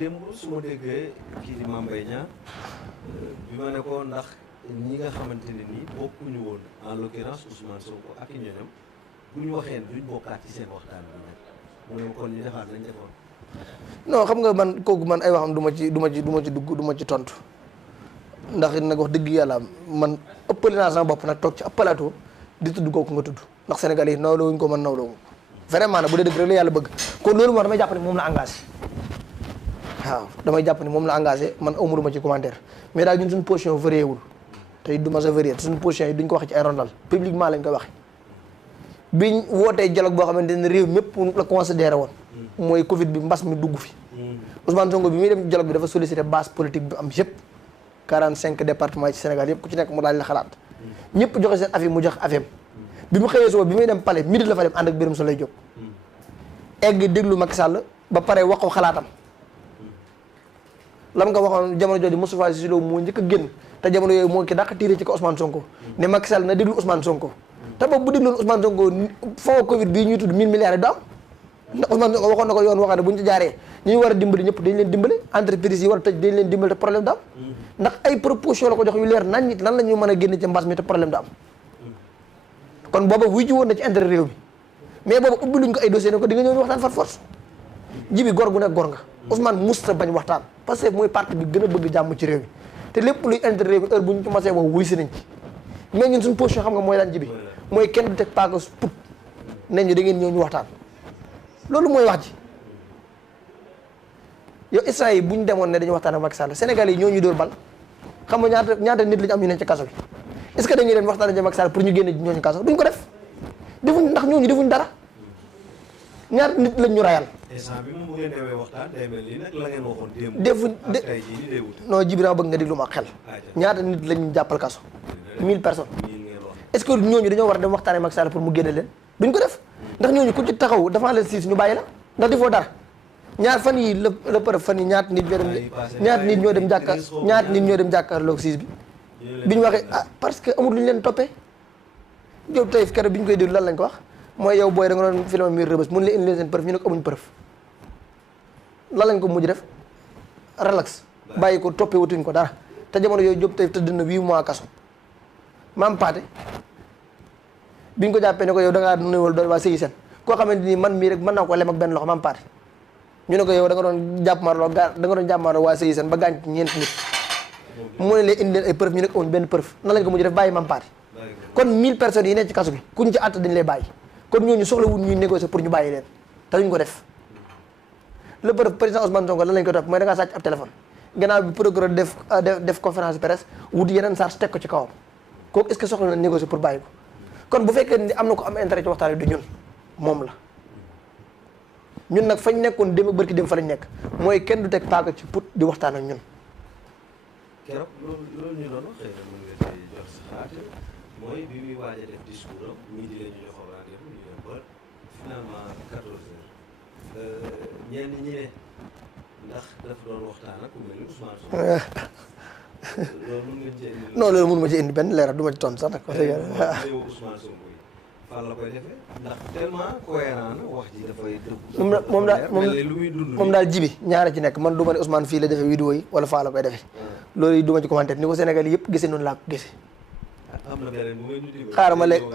démb su ma déggee kii di Mame Mbaye Niang bi ma ne ko ndax ñi nga xamante ne nii bokkuñu woon en l'occurrence Ousmane Sonko ak i ñoñam bu ñu waxee duñ bokkaat ci seen waxtaan bi nag mu ne kon ñu defaat lañ defoon. non xam nga man kooku man ay waxam du ma ci dugg du ma ci tontu ndax it nag wax dëgg yàlla man ëppale naa sama bopp nag toog ci ëppalaatoo di tudd kooku nga tudd ndax Sénégalais yi nawloo wuñ ko man nawloo wuñ ko vraiment nag bu dee dëgg rek la yàlla bëgg kon loolu moo damay jàpp ne moom la engagé waaw damay jàpp ne moom la engagé man amul ma ci commentaire mais daal ñun suñu position varié wul te it du ma sa varié te suñu position yi duñ ko wax ci ay rondal publiquement lañ koy waxe biñ wootee dialogue boo xamante ne réew mépp la considéré woon mooy Covid bi mbas mi dugg fi Ousmane Sonko bi muy dem dialogue bi dafa sollicité base politique bi am yëpp 45 départements yi ci Sénégal yëpp ku ci nekk mu daal la xalaat ñëpp joxe seen avis mu jox avis bi mu xëyee suba bi muy dem palais midi la fa dem ànd ak Birame Souleye Diop egg déglu Macky Sall ba pare wax ko xalaatam lam nga waxoon jamono jooju Moustapha Cissé Lo moo njëkk a génn te jamono yooyu moo ki dàq tiiree ci ko Ousmane Sonko ne Macky Sall na déglu Ousmane Sonko te boobu bu dégloon Ousmane Sonko fond Covid bii ñuy tudd 1000 milliards yi du am ndax Ousmane Sonko waxoon na ko yoon waxaa ne bu ñu ci jaaree ñi war a dimbali ñëpp dañ leen dimbali entreprise yi war a tëj dañ leen dimbali te problème du am ndax ay proposition la ko jox yu leer nañ nit lan la ñu mën a génn ci mbas mi te problème du am kon booba wuy ji woon na ci intérêt réew mi mais booba ubbi luñ ko ay dossier ne ko di nga ñëw ñu waxtaan far force ji bi gor gu nekk gor nga Ousmane musta bañ waxtaan parce que mooy parti bi gën a bëgg jàmm ci réew mi te lépp luy intérêt réew mi heure bu ñu ci masee wax wuy si nañ ci mais ñun suñu position xam nga mooy lan ji bi mooy kenn du teg paaka put ne ñu da ngeen ñëw ñu waxtaan loolu mooy wax ji yow Israël yi bu ñu demoon ne dañu waxtaan ak Macky Sall Sénégal yi ñoo ñu dóor bal xam nga ñaata nit lañu am ñu ne ci kaso bi est-ce que dañuy dem waxtaan ak Macky Sall pour ñu génne ñooñu kaso duñ ko def defuñ ndax ñooñu defuñ dara ñaata nit lañ ñu rayal. instant bi moom bu ngeen demee waxtaan day mel ni nag la ngeen waxoon démb. defuñ de tey jii day wute. non Djibi bëgg nga déglu ma xel. ñaata nit lañ jàppal kaso. 1000 personnes. est-ce que ñooñu dañoo war a dem waxtaan ak Macky Sall pour mu génne leen duñ ko def ndax ñooñu ku ci taxaw dafa la siis ñu bàyyi la ndax defoo dara ñaar fan yi la preuve fan yi ñaata nit ñoo dem jàkkaarloog siis bi ñu waxee parce que amul lu ñu leen toppee Diop tey keroog bi ñu koy déglu lan lañ ko wax mooy yow booy da nga doon filmé miir rëbës mun leen indi leen seen preuve ñu ne ko amuñ preuve lan lañ ko mujj def relax bàyyi ko toppee wutuñ ko dara te jamono yooyu Diop tey tëdd na 8 mois kaso maam Paate biñ ko jàppee ne ko yow da ngaa néewal doon waa sëyi seen koo xamante ni man mii rek mën naa ko lem ak benn loxo maam Paate ñu ne ko yow da nga doon jàppaarloo waa sëyi seen ba gaañ ci ñeenti nit mu ne leen indi leen ay preuve ñu nekk amuñ benn preuve nan lañ ko mujj def bàyyi maam Paate kon 1000 personnes yi nekk ci kaso bi kuñ ci àtt dañ lay bàyyi kon ñooñu soxla wun ñuy négocier pour ñu bàyyi leen te duñ ko def le président Ousmane Sonko lan lañ ko topp mooy da ngaa sàcc ab téléphone gannaaw bi procureur def conférence de presse wut yeneen charge teg ko ci kawam kooku est-ce que soxla na négocier pour bàyyi ko kon bu fekkee ni am na ko am intérêt ci waxtaan du ñun moom la ñun nag fañ nekkoon démb barki dem fa lañ nekk mooy kenn du teg paaka ci put di waxtaan ak ñun. keroog loolu ñu doon xëy na mën nga ci jox sa xalaat mooy bi muy waaj a def discours am midi la ñu joxoon rendez-vous ñu dem ba finalement 14h ñenn ñi ne ndax dafa doon waxtaan ak ku mel ni Ousmane Sonko loolu mën nga ci indi. non loolu mënuma ci indi benn leeral du ma ci tontu sax nag. wax dëgg yàlla Ousmane Sonko yi fan la koy defee ndax tellement cohérent na wax ji dafay dëgg. moom daal jibi ñaara ci nekk man du ma ne Ousmane fii la defee vidéo yi wala faa la koy defee. loolu yi du ma ci commenté ni ko Sénégal yëpp gisee noonu laa ko gisee. am na beneen bu ngeen ñu xaaral ma léegi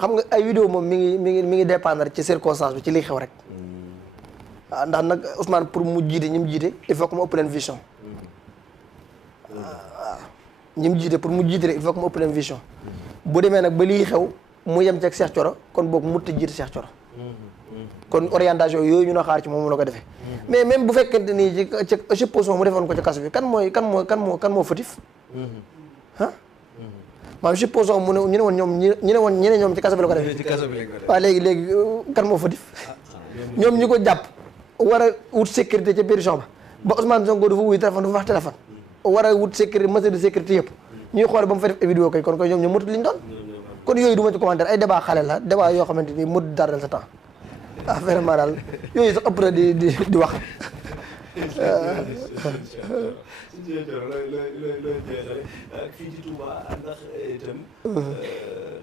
xam nga ay vidéo moom mi ngi dépendre ci circonstance bi ci liy xew rek. waaw ndax nag Ousmane pour mu jiite ñi mu jiite il faut que mu ëpp leen vision. waaw ñi mu jiite pour mu jiite rek il faut que mu ëpp leen vision. bu demee nag ba liy xew mu yem ci ak Cheikh Thioro kon boog mu mënut a jiite Cheikh Thioro. kon orientation yooyu ñu na xaar ci moom la ko defee. mais même bu fekkente ni ci position mu defoon ko ci kaso bi kan moo fautif. ah. maanaam je suppose mu ne ñu ne woon ñoom ci kaso bi la ko defee. waaw léegi kan moo fautif. ñoom ñi ko jàpp war a wut sécurité ca prison ba Ousmane Sonko dafa wuy téléphone dafa wax téléphone. war a wut sécurité mesure de sécurité yëpp ñuy xool ba mu fa def vidéo kay kon ñoom ñoo motut li ñu doon. kon yooyu du ma ci commentaire ay débat xale la débat yoo xamante ni mot dara sa temps ah vraiment daal yooyu sax ëpp na di wax. fii ci Touba ndax itam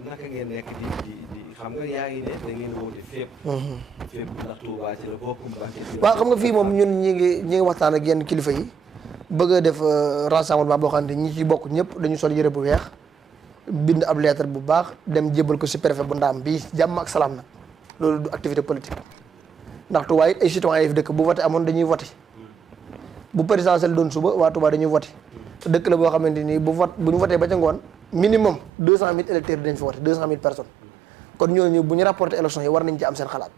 naka ngeen nekk di xam nga yaa ngi ne da ngeen woote fépp. fépp ndax Touba ci la bokk Mbacké. waaw xam nga fii moom ñun ñi ngi waxtaan ak yenn kilifa yi bëgg a def rassemblement boo xam ne ñi ci bokk ñëpp dañu sol yëre bu weex bind ab lettre bu baax dem jébal ko si préfet bu Ndaam bii jàmm ak salaam nag loolu du activité politique ndax Touba it ay citoyens yi fi dëkk bu voté amoon dañuy voté bu présidentiel doon suba waa Touba dañuy voté dëkk la boo xamante ni bu ñu voté ba ca ngoon minimum 200 000 électeurs dañ fi voté 200 000 personnes kon ñooñu bu ñu rapporté élection yi war nañ ci am seen xalaat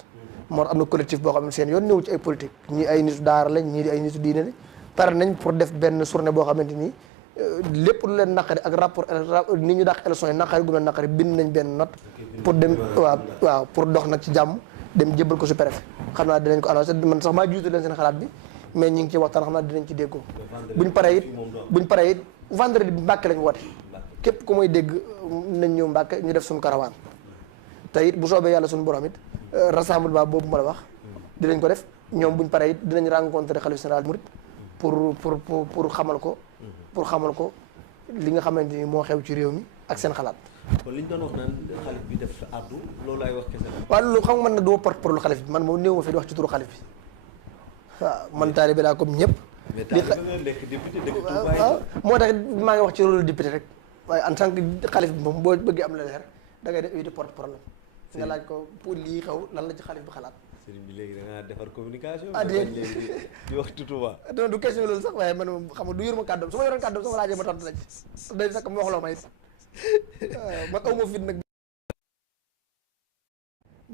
moo tax am na collectif boo xam ne seen yoon ñëw ci ay politique ñii ay nitu daara lañ ñii di ay nitu diine lañ pare nañ pour def benn journée boo xamante ni lépp lu leen naqari ak rapport ni ñu dàq élection yi naqari gu leen naqari bind nañ benn note pour dem waaw pour dox nag ci jàmm dem jébbal ko su préfet xam naa dinañ ko annoncé man sax maa jiitu leen seen xalaat bi mais ñu ngi ci waxtaan xam naa dinañ ci déggoo buñ paree it vendredi bi Mbàkke lañ woote képp ku mooy dégg nañ ñëw Mbàkke ñu def suñu karawaan te it bu soobee yàlla suñu borom it rassemblement boobu ma la wax dinañ ko def ñoom buñ paree it dinañ rencontré xalifa général murid pour xamal ko li nga xamante ni moo xew ci réew mi ak seen xalaat. kon li ñu doon wax naan xalif bi def addu loolu ay wax kese la. waaw loolu xam nga man nag du ma porte-parole xalif bi man moom néew ma fi di wax ci turu xalif bi waaw man taalibe laa comme ñëpp. mais taalibe nga nekk député dëkk Touba waaw moo tax maa ngi wax ci rôle député rek waaye en tant que xalif bi moom boo bëggee am la leer da ngay def éviter porte-parole nga laaj ko pour lii xew lan la ci xalif bi xalaat. sëriñ bi léegi da ngaa defar communication. di wax ci Touba. non du question loolu sax waaye man moom xam nga du yoruma kàddoom su ma yoroon kàddoom sama laajee ma tontu la ci day fekk ma waxloo ma it man aw ma fit nag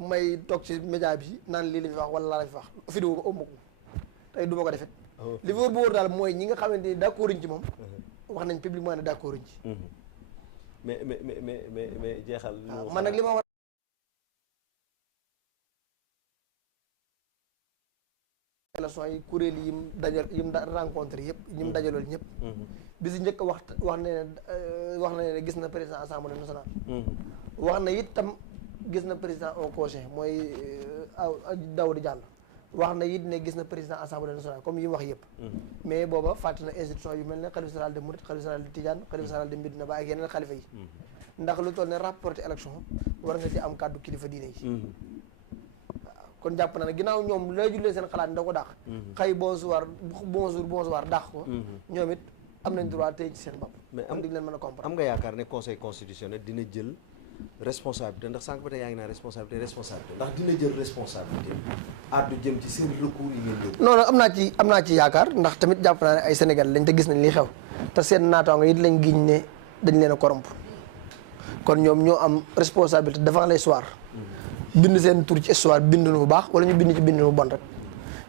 may toog ci média bi naan lii la fi wax wala laa la fi wax vidéo ba aw ma ko tey du ma ko defet li fi wóor bu wóor daal mooy ñi nga xamante ni d'accorduñ ci moom wax nañ publiquement ne d'accorduñ ci mais jeexal man nag li ma war élection yi kuréel yi yim rencontré yëpp ñi mu dajalool ñëpp bi si njëkk wax na ne gis na président assemblée nationale wax na it tam gis na président au conseil mooy Daouda Diallo wax na it ne gis na président assemblée nationale comme yi mu wax yëpp mais booba fàtte na institution yu mel ne xalifa général de Mouride xalifa général de Tidiane xalifa général de Medina Baye ak yeneen xalifa yi ndax lu toll ne rapporté élection war nga ci am kàddu kilifa diine yi kon jàpp na ne ginnaaw ñoom lay jullee seen xalaat nda ko dàq xëy bonsoir dàq ko ñoom it am nañ droit tey ci seen bopp mais am di leen mën a comprendre am nga yaakaar ne conseil constitutionnel dina jël responsabilité ndax sànq ba tey yaa ngi naan responsabilité ndax dina jël responsabilité addu jëm ci seen recours yi ngeen yóbbu non am naa ci yaakaar ndax tamit jàpp naa ne ay Sénégal lañ te gis nañ li xew te seen naataango it lañ giñ ne dañ leen a corrompre kon ñoom ñoo am responsabilité devant l'histoire bind seen tur ci histoire bind nu bu baax wala ñu bind ci bind nu bu bon rek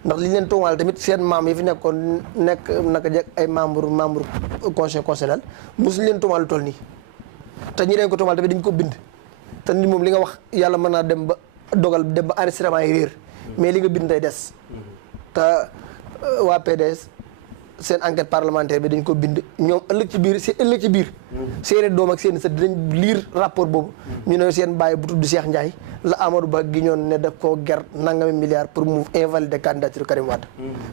ndax li leen tuumaal tamit seen maam yi fi nekkoon nekk naka jekk ay membre conseil constitutionnel mosuñu leen tuumaal lu toll nii te ñi leen ko tuumaal tamit dañ ko bind te nit moom li nga wax yàlla mën naa dem ba dogal dem ba enregistrement yi réer mais li nga bind tey des te waa PDS seen enquête parlementaire bi dañ ko bind ñoom ëllëg ci biir seeni doom ak seeni sët dinañ lire rapport boobu ñu ne seen bàyyi bu tudd Cheikh Ndiaye la Amadou Ba gi ñoon ne daf koo ger nangami milliards pour mu invalider candidature Karim Wade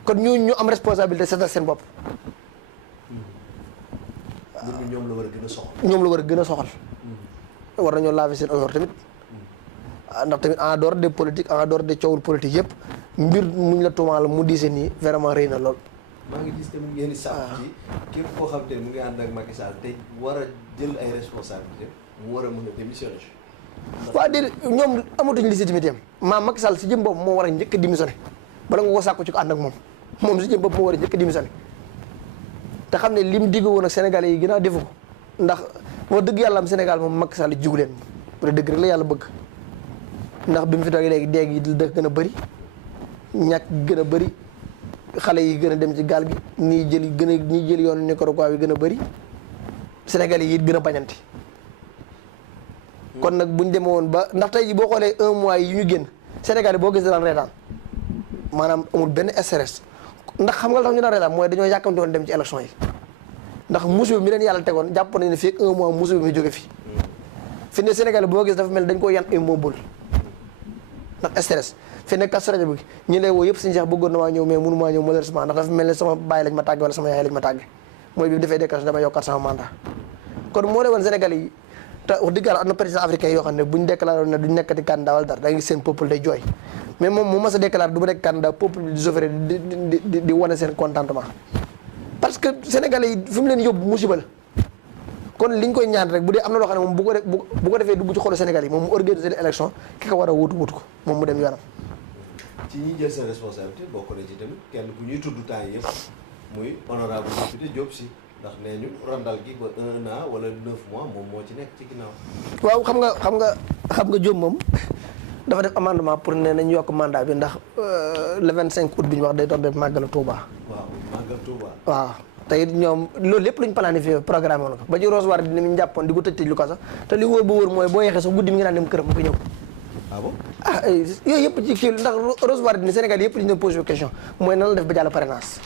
kon ñu am responsabilité seetal seen bopp ñoom la war a gën a soxal ñoom la war a gën a soxal war nañoo laver seen honneur tamit ndax tamit en dehors des politiques en dehors des coowul politique yëpp mbir muñ la tuumaal mu diise nii vraiment rëy na lool maa ngi gis tamit ngeen di sàmm ci képp koo xam te ne mu ngi ànd ak Macky Sall te war a jël ay responsabilité mu war a mën a démissionner. waaw déedéet ñoom amatuñ légitimité am Macky Sall si jëm bopp moo war a njëkk a démissionner bala nga ko sàkku ci ko ànd ak moom si jëm bopp moo war a njëkk a démissionner te xam ne lim digg woon ak Sénégalais yi gën a defu ko ndax moo dëgg yàlla am Sénégal moom Macky Sall jigu leen bu dee dëgg rek la yàlla bëgg ndax bi mu fi toogee léegi déeg yi da gën a bëri ñàkk gën a bëri xale yi gën a dem ci gaal gi ñii jël yoonu Nicaragua yi gën a bëri Sénégalais yi it gën a bañanti kon nag buñ demee woon ba ndax tey ji boo xoolee un mois yi ñu génn Sénégal yi boo gis daan reetaan maanaam amul benn stress ndax xam nga tax ñu daan reetaan mooy dañoo yàkkamti woon dem ci élection yi ndax musiba mi leen yàlla tegoon jàpp nañ ne fii ak un mois musiba mi jóge fi ne Sénégal boo gis dafa mel dañ ko yan ay mombol ndax stress fi ne kas rajo bi ñu lay woo yëpp suñu Cheikh bëggoon na maa ñëw mais mënu maa ñëw malheureusement ndax dafa mel ne sama baay lañ ma tàgge wala sama yaay lañ ma tàgge mooy bi mu defee déclaration dama yokkaat sama mandat kon moo ne woon Sénégal yi te wax dëgg yàlla am na président africain yoo xam ne buñ déclaré ne duñ nekkati candidat wala dara da ngay seen peuple day jooy mais moom mu mas a déclaré du ma nekk candidat peuple bi di souffrir di wane seen contentement parce que sénégalais yi fi mu leen yóbbu musiba la kon liñ koy ñaan rek bu dee am na loo xam ne moom bu ko defee dugg ci xolu Sénégal yi moom mu organiser les élections ki ko war a wutu ko moom mu dem yoonam. ci ñi jël seen responsabilité bokk na ci tamit kenn ku ñuy tudd temps yëpp muy honorable député Diop Sy ndax nee ñu randal gi ba 1 an wala 9 mois moom moo ci nekk ci ginnaaw. waaw xam nga Diop moom dafa def amendement pour ne nañ yokk mandat bi ndax le 25 août bi ñu wax day tombé màggalu Touba. waaw màggal Touba. waaw te it ñoom loolu lépp luñ planifié programme woon ko ba ci Rose Wardini mi ñu jàppoon di ko tëj lu ko sax te li wóor ba wóor mooy boo yeexee sax guddi mi ngi naan dem këram ko ñëw. ah bon yooyu yëpp ci kii ndax Rose Wardini Sénégal yëpp li ñu doon posé question mooy nan la def ba jàll parrainage.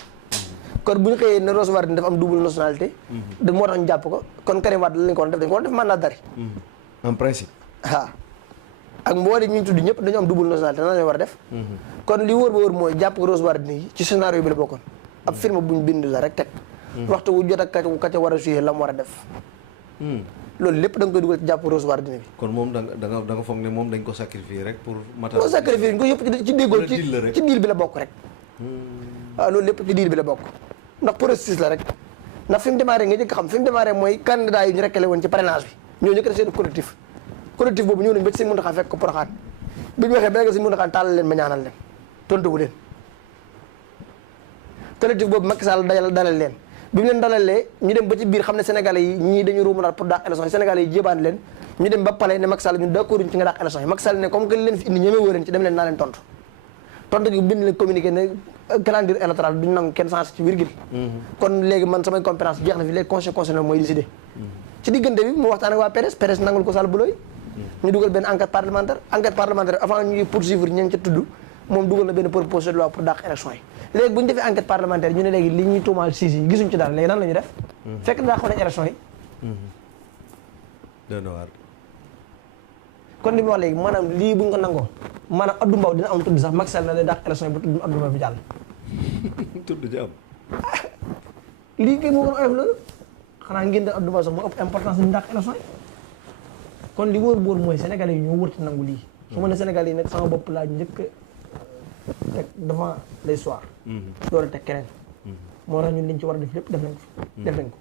kon bu ñu xëyee ne Rose Wardini dafa am double nationalité. da moo tax ñu jàpp ko kon Karim Wade lañ ko war a def dañ ko war a def mandat d'arrêt. en principe. ak mboolem ñu tudd ñëpp dañu am double nationalité nan la ñu war a def. kon li wóor ba wóor mooy jàpp Rose Wardini ci scénario bi la bokkoon. ab film bu ñu bind la rek teg. waxtu wu jot ak ka ca war a suyee la mu war a def. loolu lépp da nga koy dugal ci jàpp Rose Wardini bi. kon moom da nga foog ne moom dañ ko sacrifier rek pour. matal non sacrifier ñu ko yëpp ci déggoo ci diil bi la bokk rek. waaw loolu lépp ci diil bi la bokk. ndax processus la rek ndax fi mu démarré nga njëkk xam fi mu démarré mooy candidat yi ñu rekkale woon ci parrainage bi ñoo njëkk def seen collectif boobu ñëw nañ ba ci Sëñ Muntaxa fekk ko Poroxaan bi ñu waxee ba nga Sëñ Muntaxa tàllal leen ma ñaanal leen tontuwu leen collectif boobu Macky Sall dalal leen bi mu leen dalalee ñu dem ba ci biir xam ne sénégalais yi ñii dañu ruumanaat pour dàq élection yi sénégalais yi jébaan leen ñu dem ba palais ne Macky Sall ñun d'accord ci nga dàq élection yi Macky Sall ne comme que leen fi indi ñeme woo leen ci dem leen naa leen tontu gi bind leen communiqué ne calendrier électoral duñu nangu kenn sens ci virgule kon léegi man samay compétence jeex na fi léegi conseil constitutionnel mooy décidé ci diggante bi mu waxtaan ak waa PDS nangul ko Sall Bulooy ñu dugal benn enquête parlementaire avant ñuy poursuivre ña ca tudd moom dugal na benn proposition de loi pour dàq élection yi léegi bu ñu defee enquête parlementaire ñu ne léegi li ñuy tuumaal siis yi gisuñ ci dara léegi nan la ñu def fekk na dàqoon nañ élection yi kon li mu wax léegi maanaam lii bu ñu ko nangoo maanaam Abdou Mbow dina am tudd sax Macky Sall na lay dàq élection yi ba tudd Abdou Mbow bi jàll tudd ci am lii kay moo gën a oyof loolu xanaa ngeen da Abdou Mbow sax moo ëpp importance ñu dàq élection yi kon li wóor boor mooy sénégalais yi ñoo wërti nangu lii su ma ne sénégalais yi nag sama bopp laa njëkk teg devant l'histoire loolu teg keneen moo tax ñun liñ ci war a def lépp def nañ ko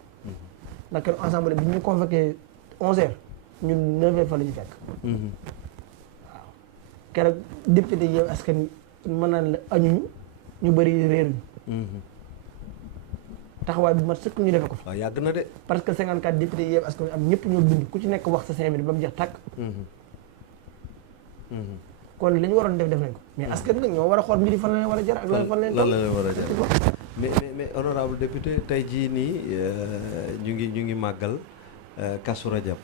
ndax kenn ensemble bi ñu convoqué 11h ñun 9h fa la ñu fekk waaw keroog député Yewwi Askan Wi mën naan la añuñu ñu bëri réeruñu taxawaay bu mat sëkk ñu defe ko fa waaw yàgg na de parce que 54 député Yewwi Askan Wi am ñëpp ñoo bind ku ci nekk wax sa 5 minutes ba mu jeex tàkk kon li ñu waroon def nañ ko mais askan nag ñoo war a xool mbir yi fan la leen war a jar ak lan la leen war a jar mais honorable député tey jii nii ñu ngi màggal Kazu Rajab